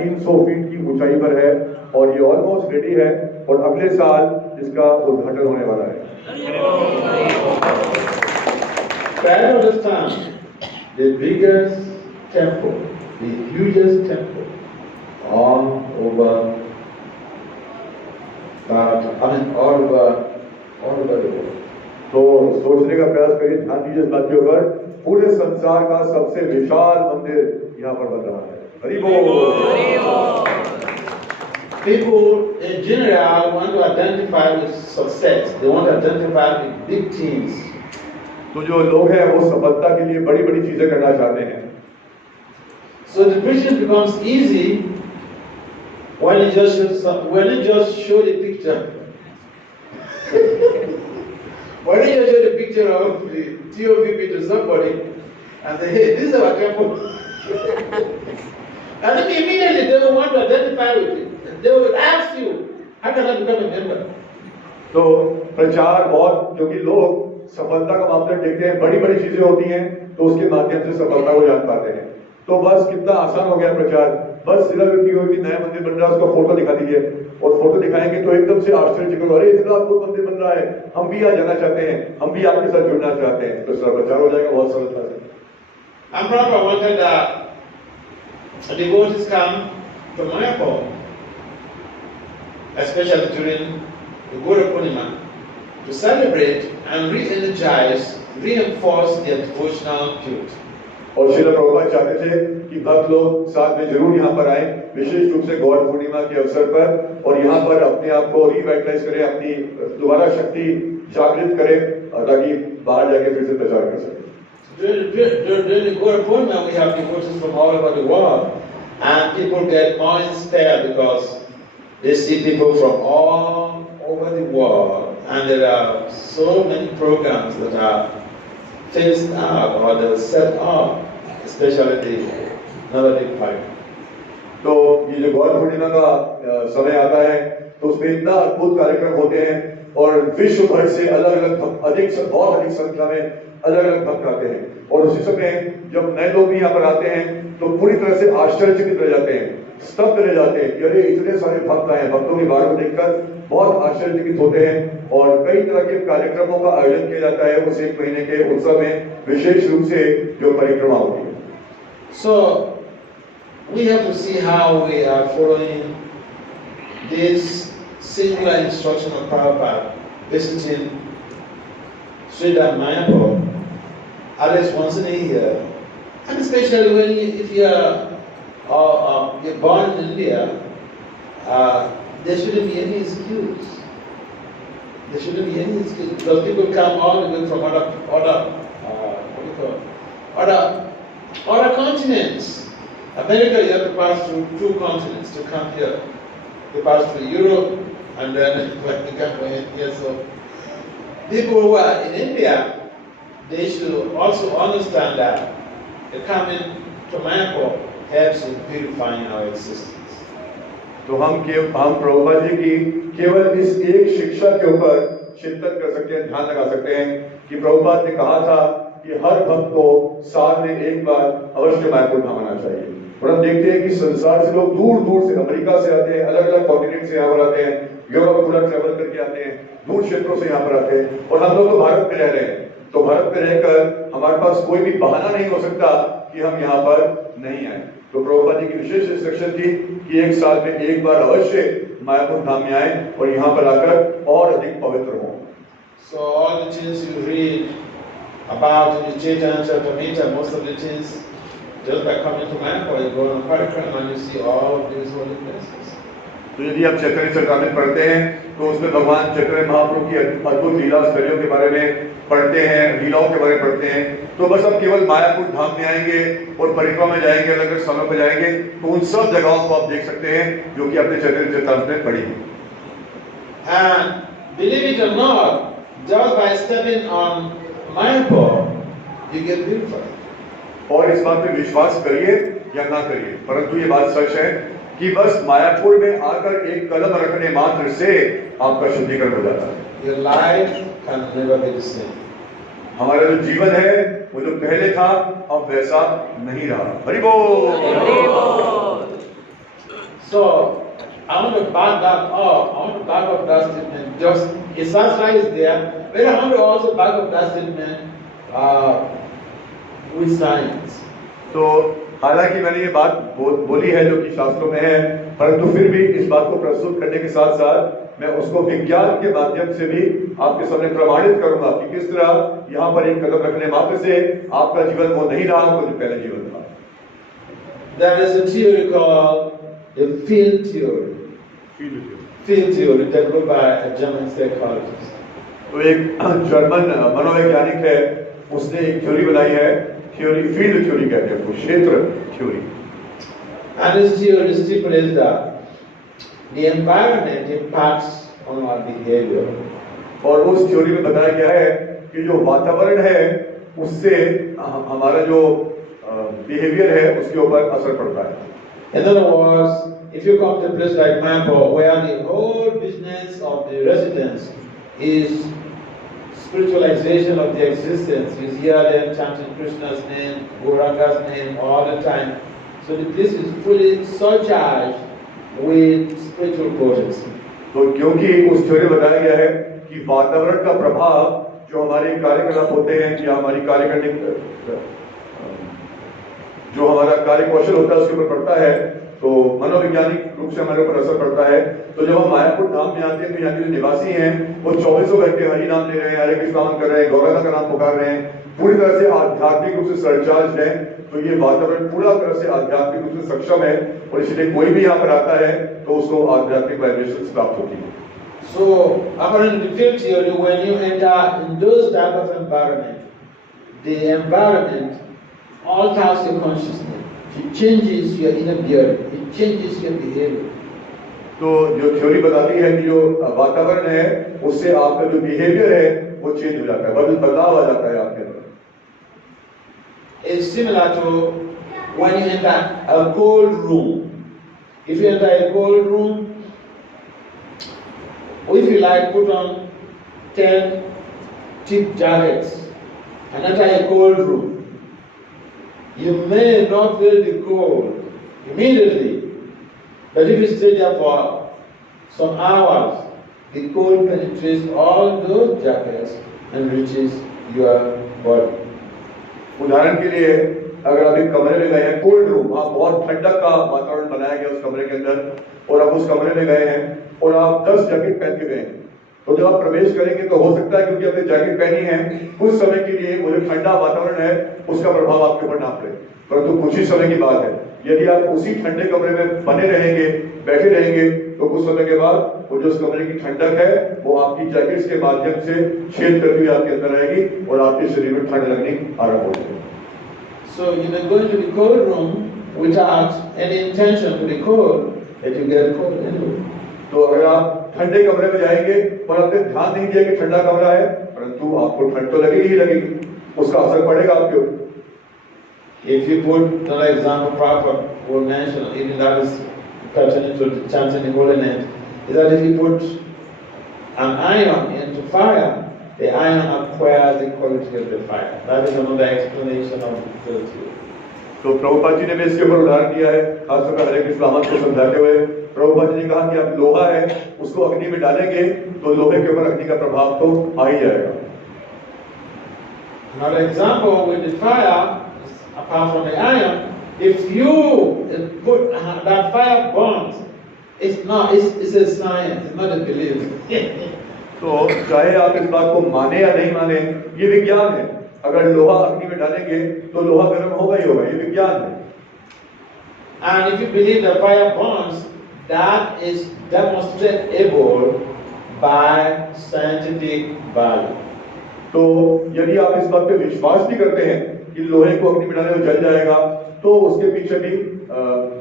350 feet की ऊंचाई पर है और ये ऑलमोस्ट रेडी है और अगले साल इसका उद्घाटन होने वाला है। Prior to this time, the biggest temple, the hugest temple all over all over the world. तो सोचने का प्रयास करिए, ध्यान दीजिए इस बात के ऊपर, पूरे संसार का सबसे विशाल मंदिर यहाँ पर बन रहा है। हरि बोल। People in general want to identify with success. They want to identify with big things. तो जो लोग हैं वो सफलता के लिए बड़ी बड़ी चीजें करना चाहते हैं। So the preaching becomes easy when you just show the picture. When you show the picture of the TOVP to somebody and say, hey, this is our temple. And then immediately they will want to identify with it. They will ask you, how can I become a member? तो प्रचार बहुत, क्योंकि लोग सफलता का मापदंड देखते हैं, बड़ी बड़ी चीजें होती हैं तो उसके माध्यम से सफलता को जान पाते हैं। तो बस कितना आसान हो गया प्रचार, बस सिर्फ कि नया मंदिर बन रहा है उसका फोटो दिखा दीजिए और फोटो दिखाएंगे तो एकदम से आश्चर्यचकित, अरे इतना अद्भुत मंदिर बन रहा है, हम भी यहाँ जाना चाहते हैं, हम भी आपके साथ जुड़ना चाहते हैं, तो इसका प्रचार हो जाएगा बहुत सरलता से। Prabhupada wanted that devotees come to Mayapur, especially during the Guru Purnima, to celebrate and re-energize, reinforce their devotional guilt. और श्रील प्रभुपाद चाहते थे कि भक्त लोग साथ में जरूर यहाँ पर आए, विशेष रूप से गौर पूर्णिमा के अवसर पर, और यहाँ पर अपने आप को रिवाइटलाइज करें, अपनी दोबारा शक्ति जागृत करें, ताकि बाहर जाके फिर से प्रचार कर सकें। During the Guru Purnima, we have devotees from all over the world, and people get more inspired because they see people from all over the world, and there are so many programs that are phased out or they were set up, especially the Navadip Party. तो ये जो गौर पूर्णिमा का समय आता है तो उसमें इतना अद्भुत कार्यक्रम होते हैं और विश्व भर से अलग अलग बहुत अधिक संख्या में अलग अलग भक्त आते हैं, और उसी समय जब नए लोग भी यहाँ पर आते हैं तो पूरी तरह से आश्चर्यचकित रह जाते हैं, स्तब्ध रह जाते हैं कि अरे इतने सारे भक्त आए हैं। भक्तों की बात को देखकर बहुत आश्चर्यचकित होते हैं और कई तरह के कार्यक्रमों का आयोजन किया जाता है उस एक महीने के उत्सव में, विशेष रूप से जो परिक्रमा होती है। So we have to see how we are following this singular instruction of Prabhupada, visiting Sridhar Mayapur at least once in a year, and especially when if you are you're born in India, there shouldn't be any excuse. There shouldn't be any excuse because people come all the way from other continents. America, you have to pass through 2 continents to come here. You pass through Europe and then when you come here. So people who are in India, they should also understand that the coming to Mayapur helps in purifying our existence. तो हम प्रभुपाद जी की केवल इस एक शिक्षा के ऊपर चिंतन कर सकते हैं, ध्यान लगा सकते हैं कि प्रभुपाद ने कहा था कि हर भक्त को साल में एक बार अवश्य मायापुर धाम आना चाहिए। और हम देखते हैं कि संसार से लोग दूर दूर से, अमेरिका से आते हैं, अलग अलग कॉन्टिनेंट से यहाँ पर आते हैं, यूरोप पूरा ट्रेवल करके आते हैं, दूर क्षेत्रों से यहाँ पर आते हैं, और हम लोग तो भारत में रह रहे हैं। तो भारत में रहकर हमारे पास कोई भी बहाना नहीं हो सकता कि हम यहाँ पर नहीं आए। तो प्रभुपाद जी की विशेष इंस्ट्रक्शन थी कि एक साल में एक बार अवश्य मायापुर धाम में आए और यहाँ पर आकर और अधिक पवित्र हों। So all the things you read about in the Chaitanya Charitamrita, most of the things, just by coming to Mayapur, you go on Parikrama and you see all of these holy places. तो यदि आप चैतन्य चरितामृत पढ़ते हैं तो उसमें भगवान चैतन्य महाप्रभु की अद्भुत लीला स्थलियों के बारे में पढ़ते हैं, लीलाओं के बारे में पढ़ते हैं। तो बस आप केवल मायापुर धाम में आएंगे और परिक्रमा में जाएंगे, अलग अलग स्थानों पर जाएंगे तो उन सब जगहों को आप देख सकते हैं जो कि आपने चैतन्य चरितामृत में पढ़ी है। And believe it or not, just by stepping on Mayapur, you get purified. और इस बात पे विश्वास करिए या ना करिए, परंतु ये बात सच है कि बस मायापुर में आकर एक कदम रखने मात्र से आपका शुद्धिकरण हो जाता है। Your life can never be the same. हमारा जो जीवन है वो जो पहले था अब वैसा नहीं रहा। हरि बोल। So I want to back that up. I want to back up that statement. Just it sounds like it's there, but I want to also back up that statement with science. तो हालांकि मैंने ये बात बोली है जो कि शास्त्रों में है, परंतु फिर भी इस बात को प्रस्तुत करने के साथ साथ मैं उसको विज्ञान के माध्यम से भी आपके सामने प्रमाणित करूंगा कि किस तरह यहाँ पर एक कदम रखने मात्र से आपका जीवन वो नहीं रहा जो पहले जीवन था। There is a theory called the field theory. Field theory developed by a German psychologist. तो एक जर्मन मनोवैज्ञानिक है, उसने एक थ्योरी बनाई है, थ्योरी फील्ड थ्योरी कहते हैं उसको, क्षेत्र theory. And this theory stipulates that the environment impacts on our behavior. और उस थ्योरी में बताया गया है कि जो वातावरण है उससे हमारा जो बिहेवियर है उसके ऊपर असर पड़ता है। In other words, if you come to a place like Mayapur where the whole business of the residents is spiritualization of the existence, you hear them chanting Krishna's name, Gauranga's name all the time. So the place is fully surcharged with spiritual potency. तो क्योंकि उस theory में बताया गया है कि वातावरण का प्रभाव जो हमारे कार्यकलाप होते हैं या हमारी कार्य करने जो हमारा कार्य कौशल होता है उसके ऊपर पड़ता है, तो मनोवैज्ञानिक रूप से हमारे ऊपर असर पड़ता है। तो जब हम मायापुर धाम में आते हैं तो यहाँ के जो निवासी हैं वो 24 घंटे हरि नाम ले रहे हैं, हरे कृष्ण नाम कर रहे हैं, गौरंगा का नाम पुकार रहे हैं, पूरी तरह से आध्यात्मिक रूप से सरचार्ज है। तो ये वातावरण पूरा तरह से आध्यात्मिक रूप से सक्षम है और इसलिए कोई भी यहाँ पर आता है तो उसको आध्यात्मिक वाइब्रेशंस प्राप्त होती है। So according to the field theory, when you enter in those type of environment, the environment alters your consciousness. It changes your inner being. It changes your behavior. तो जो थ्योरी बताती है कि जो वातावरण है उससे आपका जो बिहेवियर है वो चेंज हो जाता है, बदलाव आ जाता है आपके अंदर। It's similar to when you enter a cold room. If you enter a cold room, if you like, put on 10 thick jackets and enter a cold room. You may not feel the cold immediately, but if you stay there for some hours, the cold penetrates all those jackets and reaches your body. उदाहरण के लिए अगर आप एक कमरे में गए हैं, कोल्ड रूम, वहाँ बहुत ठंडक का वातावरण बनाया गया उस कमरे के अंदर, और आप उस कमरे में गए हैं और आप 10 जैकेट पहन के गए हैं, तो जब आप प्रवेश करेंगे तो हो सकता है क्योंकि आपने जैकेट पहनी है कुछ समय के लिए वो जो ठंडा वातावरण है उसका प्रभाव आपके ऊपर ना पड़े, परंतु कुछ ही समय की बात है। यदि आप उसी ठंडे कमरे में बने रहेंगे, बैठे रहेंगे, तो कुछ समय के बाद वो जो उस कमरे की ठंडक है वो आपकी जैकेट्स के माध्यम से छेद करती हुई आपके अंदर आएगी और आपके शरीर में ठंड लगनी आरंभ हो जाएगी। So you may go into the cold room without any intention to be cold, that you get cold anyway. तो अगर आप ठंडे कमरे में जाएंगे और आपने ध्यान नहीं दिया कि ठंडा कमरा है, परंतु आपको ठंड तो लगेगी ही लगेगी, उसका असर पड़ेगा आपके ऊपर। If you put another example, Prabhupada will mention, even that is pertaining to the chanting the holy name, is that if you put an iron into fire, the iron acquires the quality of the fire. That is another explanation of the field theory. तो प्रभुपाद जी ने भी इसके ऊपर उदाहरण दिया है, खासतौर पर हरे कृष्ण नाम को समझाते हुए प्रभुपाद जी ने कहा कि आप लोहा है उसको अग्नि में डालेंगे तो लोहे के ऊपर अग्नि का प्रभाव तो आ ही जाएगा। Another example with the fire, apart from the iron, if you put that fire burns, it's a science, it's not a belief. तो चाहे आप इस बात को माने या नहीं माने, ये विज्ञान है। अगर लोहा अग्नि में डालेंगे तो लोहा गर्म होगा ही होगा, ये विज्ञान है। And if you believe the fire burns, that is demonstrable by scientific value. तो यदि आप इस बात पे विश्वास भी करते हैं कि लोहे को अग्नि में डालने में जल जाएगा, तो उसके पीछे भी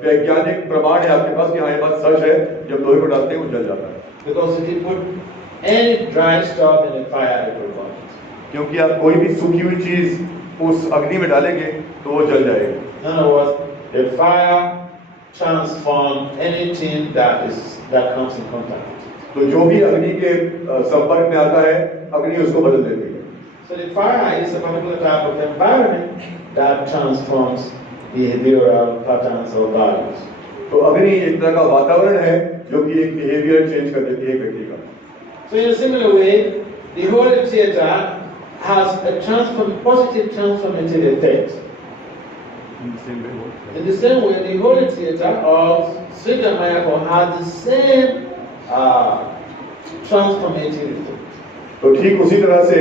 वैज्ञानिक प्रमाण है आपके पास कि हाँ ये बात सच है, जब लोहे को डालते हैं वो जल जाता है। Because if you put any dry stuff in the fire, it will burn. क्योंकि आप कोई भी सूखी हुई चीज उस अग्नि में डालेंगे तो वो जल जाएगी। In other words, the fire transforms anything that comes in contact with it. तो जो भी अग्नि के संपर्क में आता है, अग्नि उसको बदल देती है। So the fire is a particular type of environment that transforms behavioral patterns or values. तो अग्नि एक तरह का वातावरण है जो कि एक बिहेवियर चेंज कर देती है एक व्यक्ति का। So in a similar way, the holy theater has a positive transformative effect. In the same way, the holy theater of Sri Mayapur has the same transformative effect. तो ठीक उसी तरह से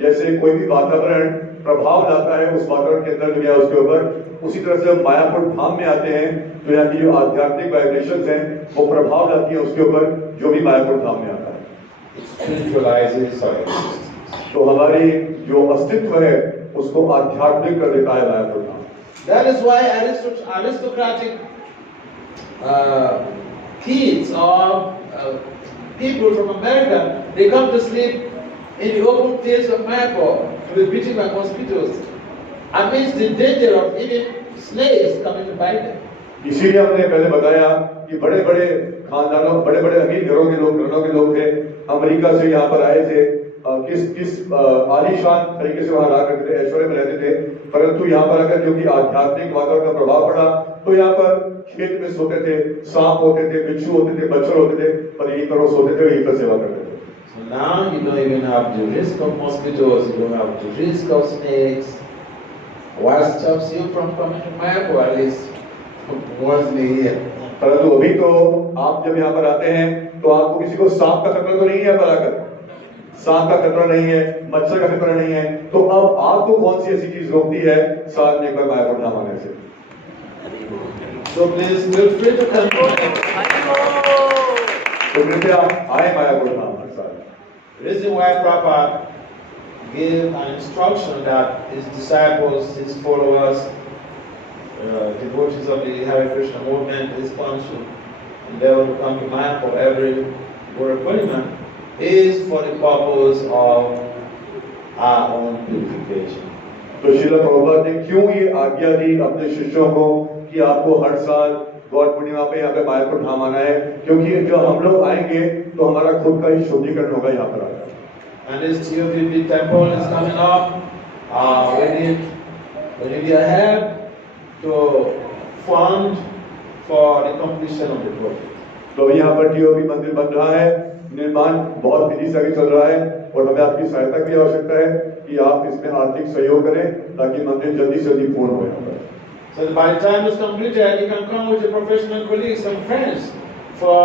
जैसे कोई भी वातावरण प्रभाव लाता है उस वातावरण के अंदर जो है उसके ऊपर, उसी तरह से हम मायापुर धाम में आते हैं तो यहाँ की जो आध्यात्मिक वाइब्रेशंस हैं वो प्रभाव लाती है उसके ऊपर जो भी मायापुर धाम में आता है। तो हमारी जो अस्तित्व है उसको आध्यात्मिक कर देता है मायापुर धाम। That is why aristocratic kids or people from America, they come to sleep in the open fields of Mayapur to be bitten by mosquitoes amidst the danger of even snakes coming to bite them. इसीलिए हमने पहले बताया कि बड़े बड़े खानदानों, बड़े बड़े अमीर घरों के लोग थे, अमेरिका से यहाँ पर आए थे, किस आलीशान तरीके से वहाँ रहा करते थे, ऐश्वर्य में रहते थे, परंतु यहाँ पर अगर जो कि आध्यात्मिक वातावरण का प्रभाव पड़ा तो यहाँ पर खेत में सोते थे, सांप होते थे, बिच्छू होते थे, बच्चर होते थे, पर यहीं पर वो सोते थे, यहीं पर सेवा करते थे। So now you don't even have the risk of mosquitoes, you don't have the risk of snakes. What stops you from coming to Mayapur at least once in a year? परंतु अभी तो आप जब यहाँ पर आते हैं तो आपको किसी को सांप का खतरा तो नहीं है, यहाँ पर आकर सांप का खतरा नहीं है, मच्छर का खतरा नहीं है, तो अब आपको कौन सी ऐसी चीज रोकती है साल में एक बार मायापुर धाम आने से? So please feel free to come. तो कृपया आए मायापुर धाम हर साल। The reason why Prabhupada gave an instruction that his disciples, his followers, devotees of the Hare Krishna movement, his sponsor, and they will come to Mayapur every Guru Purnima, is for the purpose of our own purification. तो श्रील प्रभुपाद ने क्यों ये आज्ञा दी अपने शिष्यों को कि आपको हर साल गौर पूर्णिमा पे यहाँ पे मायापुर धाम आना है, क्योंकि जब हम लोग आएंगे तो हमारा खुद का ही शुद्धिकरण होगा यहाँ पर आकर। And this TOPP temple is coming up. We need your help to fund for the completion of the project. तो अभी यहाँ पर टीओपी मंदिर बन रहा है, निर्माण बहुत तेजी से आगे चल रहा है और हमें आपकी सहायता की आवश्यकता है कि आप इसमें आर्थिक सहयोग करें ताकि मंदिर जल्दी से जल्दी पूर्ण हो यहाँ पर। So by the time it's completed, you can come with your professional colleagues and friends for,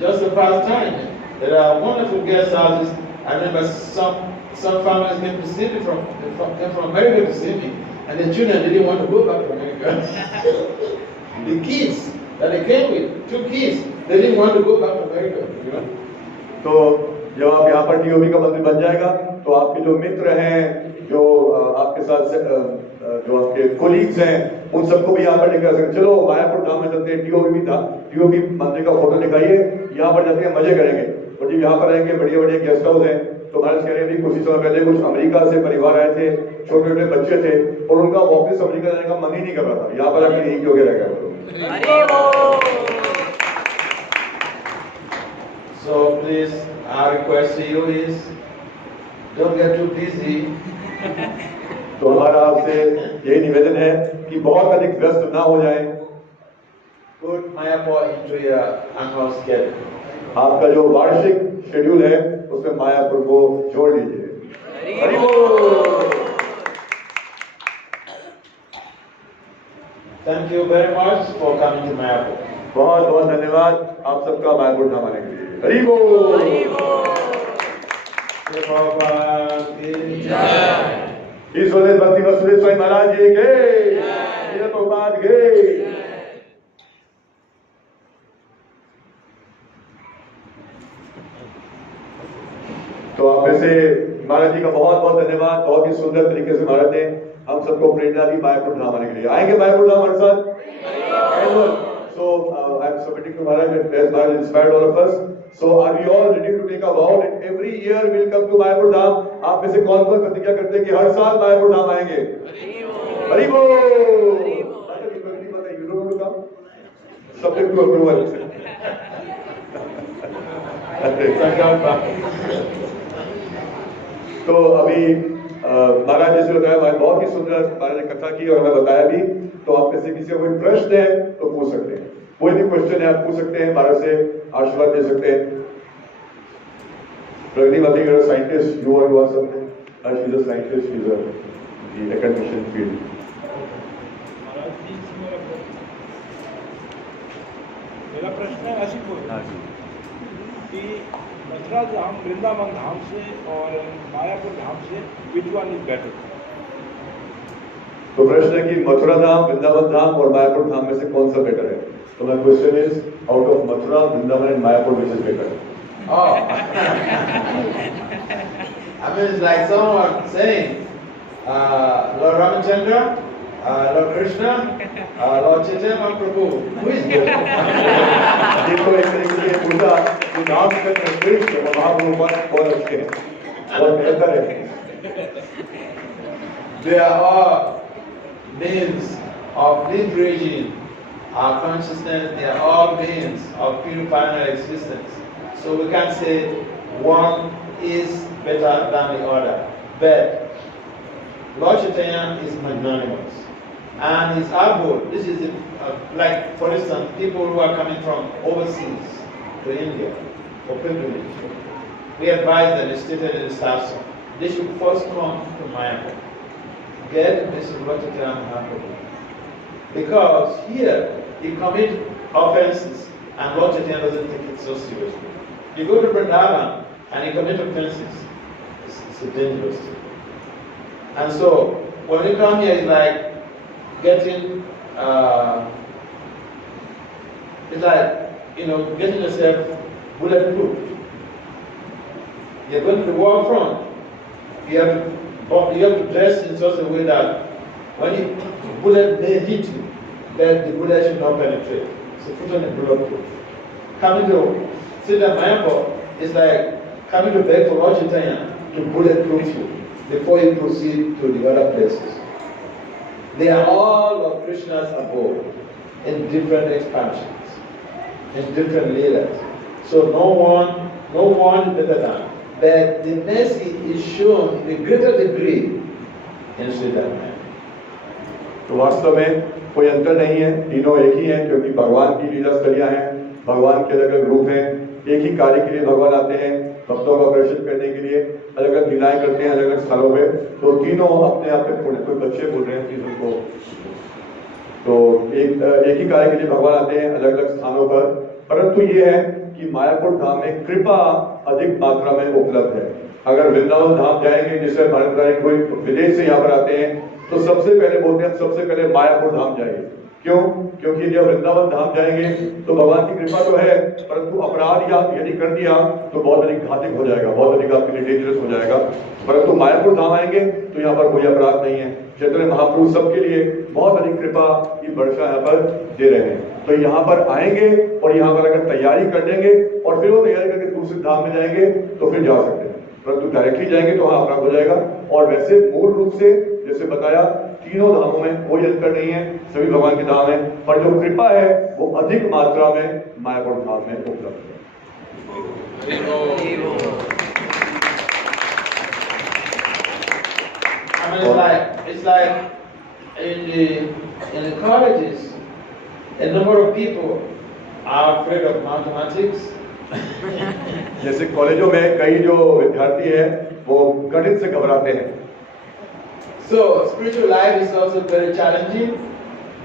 just a pastime. There are wonderful guest houses. I remember some families came to see me from America to see me, and the children didn't want to go back to America. The kids that they came with, 2 kids, they didn't want to go back to America. तो जब आप यहाँ पर TOP का मंदिर बन जाएगा तो आपके जो मित्र हैं, जो आपके साथ जो आपके कोलीग्स हैं, उन सबको भी यहाँ पर लेकर आ सकते। चलो मायापुर धाम में चलते हैं, टीओपी भी था, टीओपी मंदिर का फोटो दिखाइए, यहाँ पर जाते हैं, मजे करेंगे। और जब यहाँ पर आएंगे, बढ़िया बढ़िया गेस्ट हाउस हैं, तो महाराज कह रहे थे कुछ समय पहले कुछ अमेरिका से परिवार आए थे, छोटे छोटे बच्चे थे और उनका वापस अमेरिका जाने का मन ही नहीं कर रहा था, यहाँ पर आकर यही क्यों रह गया। So please, our request to you is, don't get too busy. तो हमारा आपसे यही निवेदन है कि बहुत अधिक व्यस्त ना हो जाएं। Put Mayapur into your annual schedule. आपका जो वार्षिक शेड्यूल है उसमें मायापुर को जोड़ लीजिए। हरि बोल। Thank you very much for coming to Mayapur. बहुत बहुत धन्यवाद आप सबका मायापुर धाम आने के लिए। हरि बोल। इस वजह भक्ति वसुदेव स्वामी महाराज जी के, प्रभुपाद के। तो आप में से महाराज जी का बहुत बहुत धन्यवाद, बहुत ही सुंदर तरीके से महाराज ने हम सबको प्रेरणा दी मायापुर धाम आने के लिए। आएंगे मायापुर धाम हर साल। So I'm submitting to Maharaj that as Maharaj inspired all of us. So are we all ready to take a vow that every year we'll come to Mayapur Dham? आप में से कौन कौन प्रतिज्ञा करते हैं कि हर साल मायापुर धाम आएंगे? हरि बोल। You don't want to come? Subject to approval. तो अभी महाराज जैसे बताया, बहुत ही सुंदर महाराज ने कथा की और हमें बताया भी। तो आप में से किसी को कोई प्रश्न है तो पूछ सकते हैं। कोई भी क्वेश्चन है आप पूछ सकते हैं, महाराज से आशीर्वाद दे सकते हैं। प्रगति माती का scientist, you are something, she is a scientist, she is a the academician field. मेरा प्रश्न है ऐसी कोई कि मथुरा धाम, वृंदावन धाम से और मायापुर धाम से विच वन इज बेटर? तो प्रश्न है कि मथुरा धाम, वृंदावन धाम और मायापुर धाम में से कौन सा बेटर है? तो my question is, out of Mathura, Vrindavan and Mayapur which is better? Oh. I mean, it's like someone saying, Lord Ramachandra, Lord Krishna, Lord Chaitanya Prabhu, who is better? देखो एक तरीके से पूछा कि नाम के कृष्ण और महाप्रभु कौन अच्छे हैं, कौन बेहतर है? They are all means of liberating our consciousness. They are all means of purifying our existence. So we can't say one is better than the other. But Lord Chaitanya is magnanimous. And his abode, this is like, for instance, people who are coming from overseas to India for pilgrimage. We advise them, it's stated in the Shastra, they should first come to Mayapur, get the message of Lord Chaitanya Mahaprabhu. Because here, he commit offenses and Lord Chaitanya doesn't take it so seriously. You go to Vrindavan and you commit offenses, it's a dangerous thing. And so, when you come here, it's like getting, it's like, getting yourself bulletproof. You're going to the war front. You have to dress in such a way that when the bullet may hit you, that the bullet should not penetrate. So put on a bulletproof. Coming to Siddha Mayapur is like coming to beg for Lord Chaitanya to bulletproof you before you proceed to the other places. They are all of Krishna's abode in different expansions, in different leelas. So no one is better than. But the mercy is shown in a greater degree in Siddha Mayapur. तो वास्तव में कोई अंतर नहीं है, तीनों एक ही हैं, क्योंकि भगवान की लीला स्थलियां हैं, भगवान के अलग अलग रूप हैं, एक ही कार्य के लिए भगवान आते हैं, भक्तों को आकर्षित करने के लिए अलग अलग लीलाएं करते हैं अलग अलग स्थानों पे। तो तीनों अपने आप में थोड़े, कोई बच्चे बोल रहे हैं तीनों को, तो एक ही कार्य के लिए भगवान आते हैं अलग अलग स्थानों पर। परंतु ये है कि मायापुर धाम में कृपा अधिक मात्रा में उपलब्ध है। अगर वृंदावन धाम जाएंगे, जिससे भारत कोई विदेश से यहाँ पर आते हैं, तो सबसे पहले बोलते हैं सबसे पहले मायापुर धाम जाइए। क्यों? क्योंकि जब वृंदावन धाम जाएंगे तो भगवान की कृपा तो है, परंतु अपराध यदि कर दिया तो बहुत अधिक घातक हो जाएगा, बहुत अधिक आपके लिए डेंजरस हो जाएगा। परंतु मायापुर धाम आएंगे तो यहाँ पर कोई अपराध नहीं है। चैतन्य महाप्रभु सबके लिए बहुत अधिक कृपा की वर्षा यहाँ पर दे रहे हैं। तो यहाँ पर आएंगे और यहाँ पर अगर तैयारी कर लेंगे और फिर वो तैयारी करके दूसरे धाम में जाएंगे तो फिर जा सकते हैं, परंतु डायरेक्टली जाएंगे तो वहाँ अपराध हो जाएगा। और वैसे मूल रूप से जैसे बताया, तीनों धामों में कोई अंतर नहीं है, सभी भगवान के धाम है, पर जो कृपा है वो अधिक मात्रा में मायापुर धाम में उपलब्ध है। I mean, it's like in the colleges, a number of people are afraid of mathematics. जैसे कॉलेजों में कई जो विद्यार्थी हैं वो गणित से घबराते हैं। So spiritual life is also very challenging.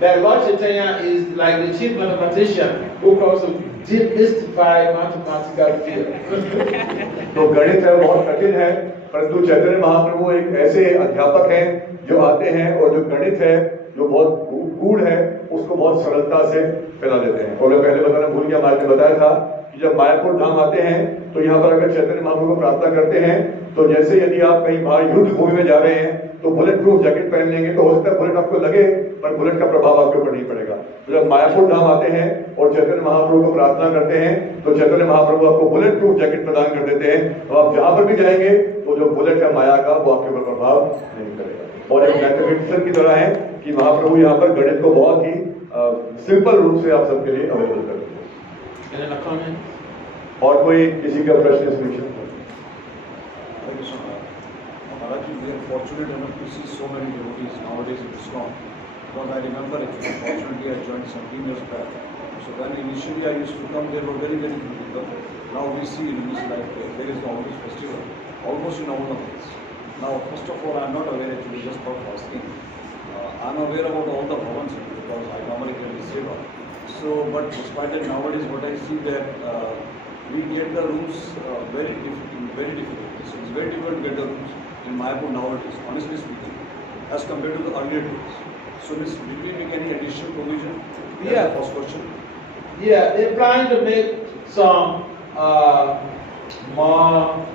But Lord Chaitanya is like the chief mathematician who comes to demystify mathematical field. तो गणित है बहुत कठिन है, परंतु चैतन्य महाप्रभु एक ऐसे अध्यापक हैं जो आते हैं और जो गणित है जो बहुत गूढ़ है उसको बहुत सरलता से फैला देते हैं। और मैं पहले बताना भूल गया, मार्ग ने बताया था कि जब मायापुर धाम आते हैं तो यहाँ पर अगर चैतन्य महाप्रभु को प्रार्थना करते हैं तो जैसे यदि आप कहीं बाहर युद्ध भूमि में जा रहे हैं तो बुलेट प्रूफ जैकेट पहन लेंगे तो हो सकता है बुलेट आपको लगे पर बुलेट का प्रभाव आपके ऊपर नहीं पड़ेगा। तो जब मायापुर धाम आते हैं और चैतन्य महाप्रभु को प्रार्थना करते हैं तो चैतन्य महाप्रभु आपको बुलेट प्रूफ जैकेट प्रदान कर देते हैं। तो आप जहां पर भी जाएंगे तो जो बुलेट है माया का वो आपके ऊपर प्रभाव नहीं करेगा। और एक मैथमेटिशियन की तरह है कि महाप्रभु यहाँ पर गणित को बहुत ही सिंपल रूप से आप सबके लिए अवेलेबल करते हैं। और कोई किसी का प्रश्न इस विषय में? Maharaj, we are fortunate enough to see so many devotees nowadays in ISKCON. Because I remember, unfortunately, I joined 17 years back. So when initially I used to come, there were very, very few people. Now we see in this like there is always festival, almost in all the place. Now, first of all, I'm not aware actually just for fasting. I'm aware about all the bhavans because I normally get the seva. So, but despite that, nowadays what I see that we get the rooms very difficult. So it's very difficult to get the rooms in Mayapur nowadays, honestly speaking, as compared to the earlier days. So, did we make any additional provision? Yeah. That's the first question. Yeah, they're trying to make some more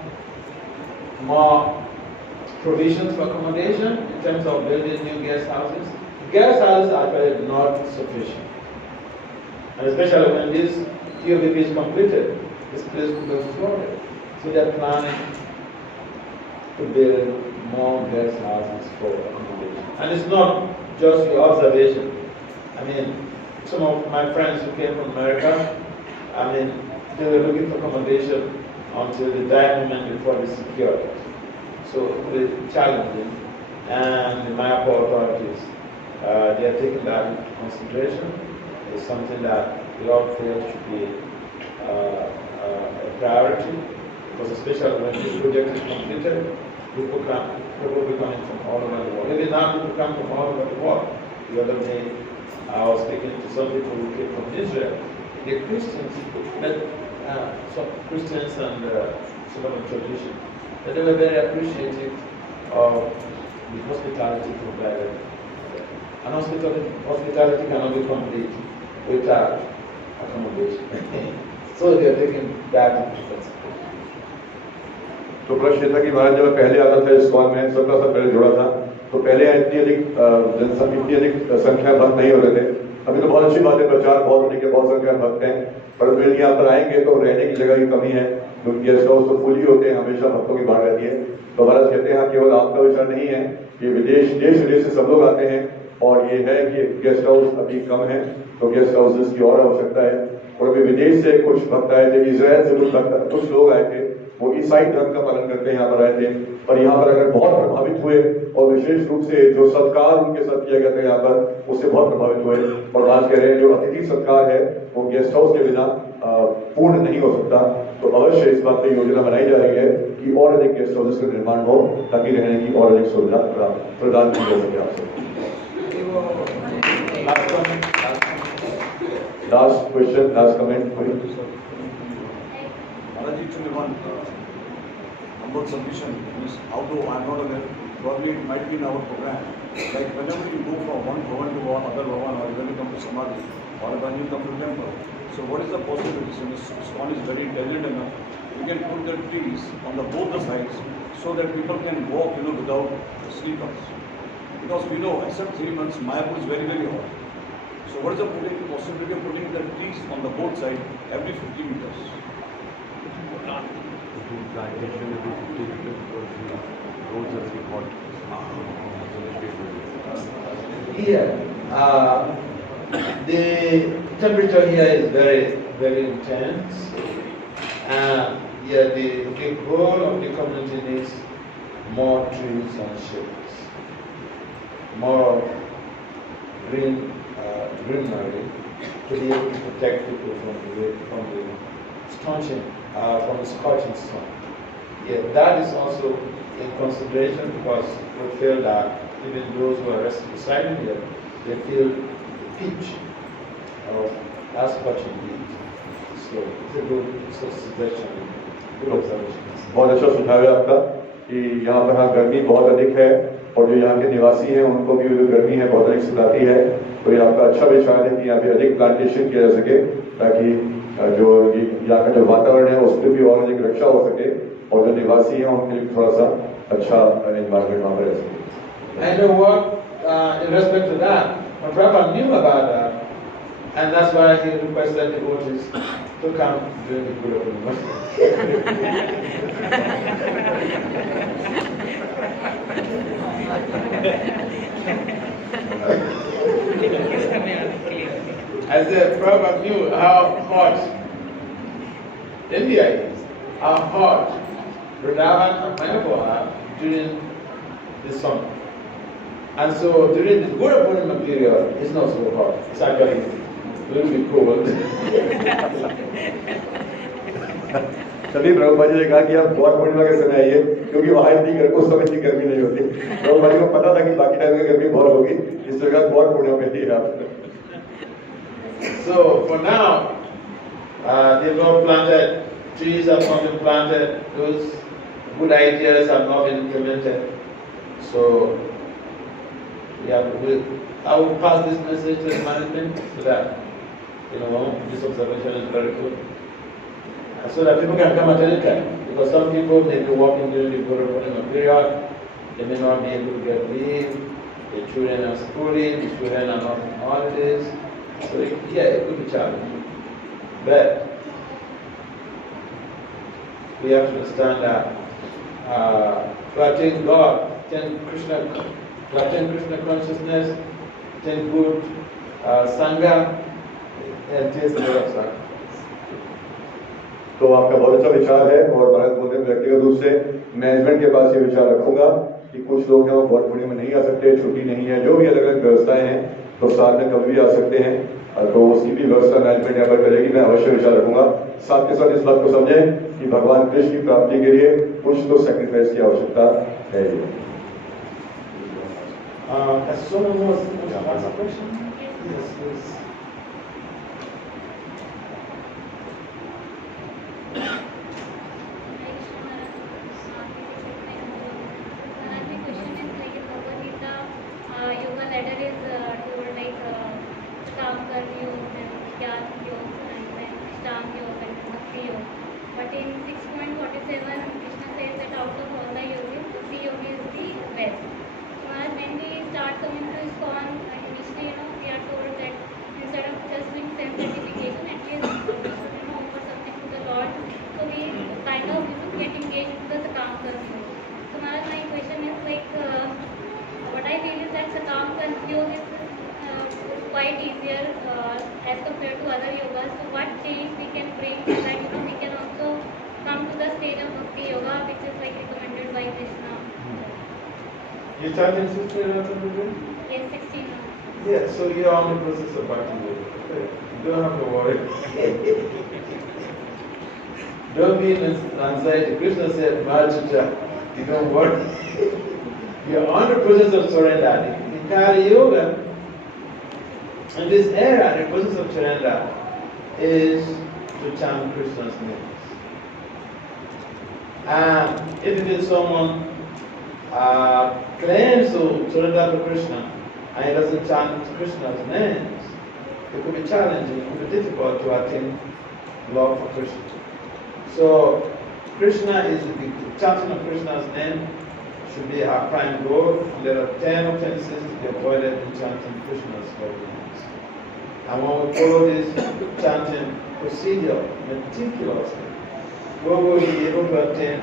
provisions for accommodation in terms of building new guest houses. Guest houses are actually not sufficient. And especially when this TOBP is completed, this place will be flooded. So they're planning to build more guest houses for accommodation. And it's not just the observation. I mean, some of my friends who came from America, I mean, they were looking for accommodation until the dying moment before they secured it. So it's challenging, and the Mayapur authorities, they are taking that into consideration. It's something that we all feel should be a priority, because especially when this project is completed, people will be coming from all over the world. Even now, people come from all over the world. The other day, I was speaking to some people who came from Israel. The Christians, some Christians and some of the tradition, that they were very appreciative of the hospitality provided. And hospitality cannot be complete without accommodation. So they are taking that into consideration. तो प्रश्न ये था कि महाराज जब पहले आता था इस कॉल में सबका सब पहले जुड़ा था तो पहले इतनी अधिक संख्या भक्त नहीं होते थे। अभी तो बहुत अच्छी बात है, प्रचार बहुत होने के बहुत संख्या भक्त हैं, पर फिर यहाँ पर आएंगे तो रहने की जगह की कमी है, क्योंकि गेस्ट हाउस तो फुल ही होते हैं, हमेशा भक्तों की बाढ़ रहती है। तो महाराज कहते हैं केवल आपका विचार नहीं है, ये देश विदेश से सब लोग आते हैं, और ये है कि गेस्ट हाउस अभी कम है, तो गेस्ट हाउसेस की और आवश्यकता है। और अभी विदेश से कुछ भक्त आए थे, इजराइल से कुछ लोग आए थे, वो ईसाई धर्म का पालन करते हैं, यहाँ पर आए थे, पर यहाँ पर अगर बहुत प्रभावित हुए और विशेष रूप से जो सत्कार उनके साथ किया गया था यहाँ पर, उससे बहुत प्रभावित हुए। और आज कह रहे हैं जो अतिथि सत्कार है वो गेस्ट हाउस के बिना पूर्ण नहीं हो सकता। तो अवश्य इस बात पर योजना बनाई जा रही है कि और अधिक गेस्ट हाउसेस का निर्माण हो, ताकि रहने की और अधिक सुविधा प्रदान की जा सके आपसे। Last question, last comment. Maharaj, actually one humble submission is, although I am not aware, probably it might be in our program. Like whenever you go from one bhavan to another bhavan, or when you come to Samadhi, or when you come to temple, so what is the possibility? So Swami is very intelligent enough. We can put the trees on both the sides so that people can walk, without sleepers. Because we know, except 3 months, Mayapur is very, very hot. So what is the possibility of putting the trees on the both sides every 50 meters? Here, the temperature here is very, very intense. Yeah, the goal of the community needs more trees and shades, more greenery to be able to protect people from the scorching sun. Yeah, that is also in consideration, because we feel that even those who are residing here, they feel the pinch of that scorching heat. So it's a good suggestion, good observation. बहुत अच्छा सुझाव है आपका कि यहाँ पर गर्मी बहुत अधिक है, और जो यहाँ के निवासी हैं उनको भी जो गर्मी है बहुत अधिक सताती है। तो ये आपका अच्छा विचार है कि यहाँ पे अधिक प्लांटेशन किया जा सके, ताकि जो यहाँ का जो वातावरण है उस पर भी और अधिक रक्षा हो सके, और जो निवासी हैं उनके लिए थोड़ा सा अच्छा एनवायरनमेंट वहाँ पर रह सके। I know what, in respect to that, Prabhupada knew about that, and that's why he requested the devotees to come during the Guru Purnima. I said, Prabhupada knew how hot India is, how hot Vrindavan and Mayapur are during the summer. And so during the Guru Purnima period, it's not so hot. It's actually will be cold. तभी प्रभुपाद जी ने कहा कि आप गौर पूर्णिमा के समय आइए, क्योंकि वहां उस समय इतनी गर्मी नहीं होती। प्रभुपाद जी को पता था कि बाकी टाइम में गर्मी बहुत होगी, इस जगह गौर पूर्णिमा में ही आप। So for now, they've not planted, trees have not been planted, those good ideas have not been implemented. So I will pass this message to the management so that this observation is very good. So that people can come at any time. Because some people may be working during the Guru period, they may not be able to get leave, the children are schooling, the children are not on holidays. So it could be challenging. But we have to understand that to attain God, to attain Krishna consciousness, attain good Sangha, and taste the of Sangha. तो आपका बहुत अच्छा विचार है, और भारत बोलते हैं व्यक्तिगत रूप से मैनेजमेंट के पास ये विचार रखूंगा कि कुछ लोग हैं वो गौर पूर्णिमा में नहीं आ सकते, छुट्टी नहीं है, जो भी अलग अलग व्यवस्थाएं हैं, तो साथ में कभी भी आ सकते हैं, तो उसकी भी व्यवस्था मैनेजमेंट यहाँ पर करेगी। मैं अवश्य विचार रखूंगा। साथ के साथ इस बात को समझें कि भगवान कृष्ण की प्राप्ति के लिए कुछ तो सेक्रीफाइस की आवश्यकता है। But in 6.47, Krishna says that out of all the yogis, the three yogis is the best. Whereas when we start coming to ISKCON, initially, we are told that instead of just doing sense gratification, at least we should, offer something to the Lord. So we kind of, get engaged with the Sakam Karma. So Maharaj, my question is what I feel is that Sakam Karma yoga is quite easier as compared to other yogas. So what change we can bring so that we can also come to the stage of Bhakti yoga, which is recommended by Krishna. You started 16 hours every day? Yes, 16 hours. Yeah, so you're on the process of Bhakti yoga. You don't have to worry. Don't be in anxiety. Krishna said, Maharaj, you don't worry. You're on the process of surrender. In Kali Yoga, in this era, the process of surrender is to chant Krishna's names. And if someone claims to surrender to Krishna and he doesn't chant Krishna's names, it could be challenging, it could be difficult to attain love for Krishna. So, Krishna is the chanting of Krishna's name should be our prime goal. There are 10 offenses to be avoided in chanting Krishna's holy names. And when we follow this chanting procedure meticulously, we will be able to attain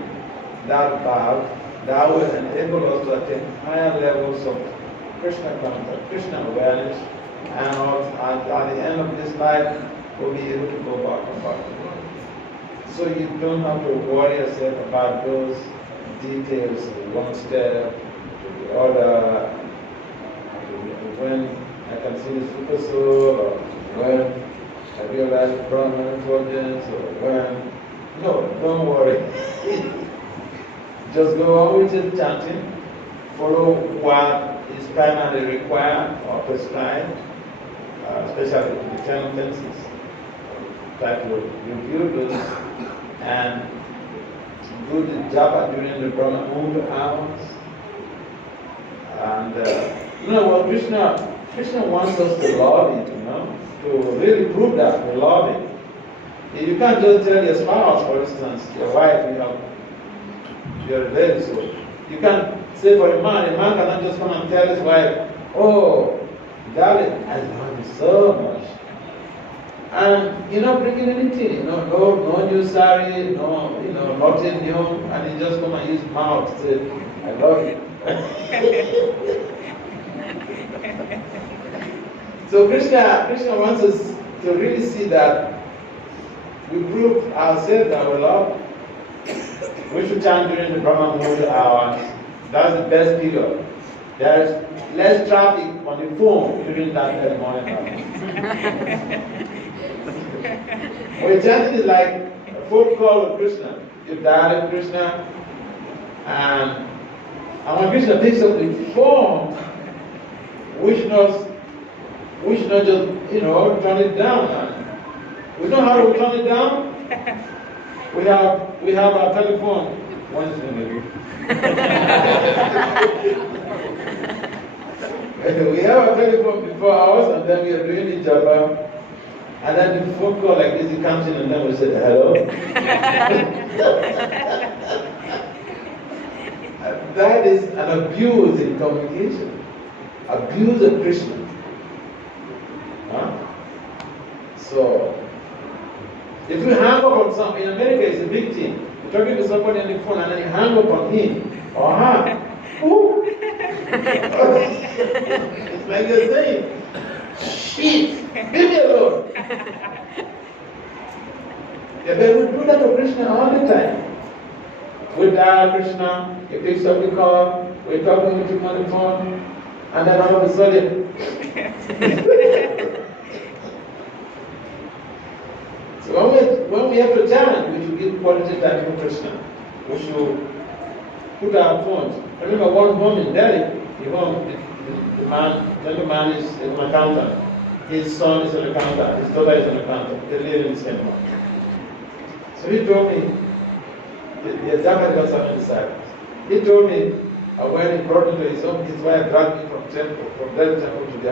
that path that will enable us to attain higher levels of Krishna contact, Krishna awareness, and at the end of this life, we'll be able to go back and back to God. So you don't have to worry yourself about those details, one step to the other, when I can see the super soul, or when I realize the Brahman intelligence, or when. No, don't worry. Just go on with the chanting, follow what is primarily required or prescribed, especially the 10 offenses. Try to review those and do the japa during the Brahma Munda hours. And what Krishna wants us to love him, to really prove that we love him. You can't just tell your spouse, for instance, your wife, you're a lady, so you can't say for a man cannot just come and tell his wife, oh, darling, I love you so much. And you're not bringing anything, no new saree, nothing new, and you just come and use mouth to say, I love you. So Krishna wants us to really see that we prove ourselves that we love. We should chant during the Brahma Muhurta hours. That's the best period. There's less traffic on the phone during that early morning hours. When chanting is like a phone call with Krishna. You dial in Krishna, and when Krishna picks up the phone, we should not just, turn it down. We know how to turn it down. We have our telephone. One minute. We have our telephone before ours, and then we are doing the japa. And then the phone call like this, it comes in, and then we say hello. That is an abuse in communication. Abuse of Krishna. Huh? So, if you hang up on something, in America it's a big thing. You're talking to somebody on the phone and then you hang up on him or her. Ooh. It's like you're saying, shit, leave me alone. Yeah, but we do that to Krishna all the time. We dial Krishna, he picks up the call, we're talking to him on the phone, and then all of a sudden, so when we have to chant, we should give quality time to Krishna. We should put our phones. I remember one home in Delhi, the gentleman is an accountant. His son is an accountant, his daughter is an accountant. They live in the same home. So he told me, the Japanese was on the side. He told me when he brought me to his home, his wife dragged me from Delhi temple to their